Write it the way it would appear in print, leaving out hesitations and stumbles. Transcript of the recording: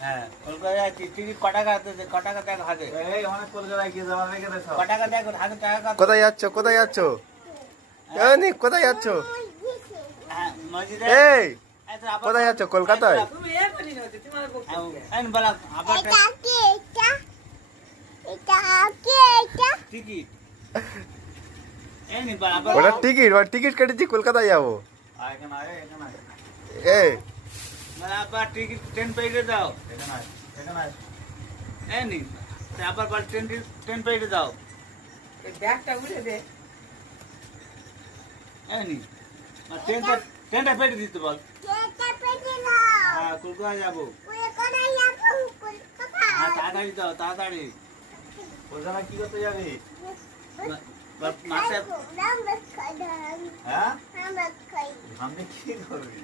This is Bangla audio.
হ্যাঁ কলকাতায় টিকিট ক টাকা টাকা হাতে এই অনেক কলকাতায় গিয়ে জমা রেখে দেয় সব। ক টাকা দেয় হাতে টাকা কত? কোথায় যাচ্ছ কোথায় যাচ্ছ নি কোথায় যাচ্ছ হ্যাঁ মসজিদে এই এই তো আবার কোথায় যাচ্ছ কলকাতায় তুমি এ করি না তোমার বলতে এই বলা আবার এটা টিকিট এই নি বলা আবার ওটা টিকিট কেটেছি কলকাতায় যাবো আয় এখানে আয় এখানে আয় এই বলা আবার টিকিট ট্রেন পেয়ে দাও এখানে আয় এখানে আয়। এই নি আবার বল ট্রেন পেয়ে দাও এই ব্যাগটা উঠে দে এই নি ট্রেনটা পেটে দিতে বল হ্যাঁ কলকাতা যাবো হ্যাঁ তাড়াতাড়ি দাও তাড়াতাড়ি কলকাতা কি করতে যাবি? মাসে হ্যাঁ? আমি কি করবি?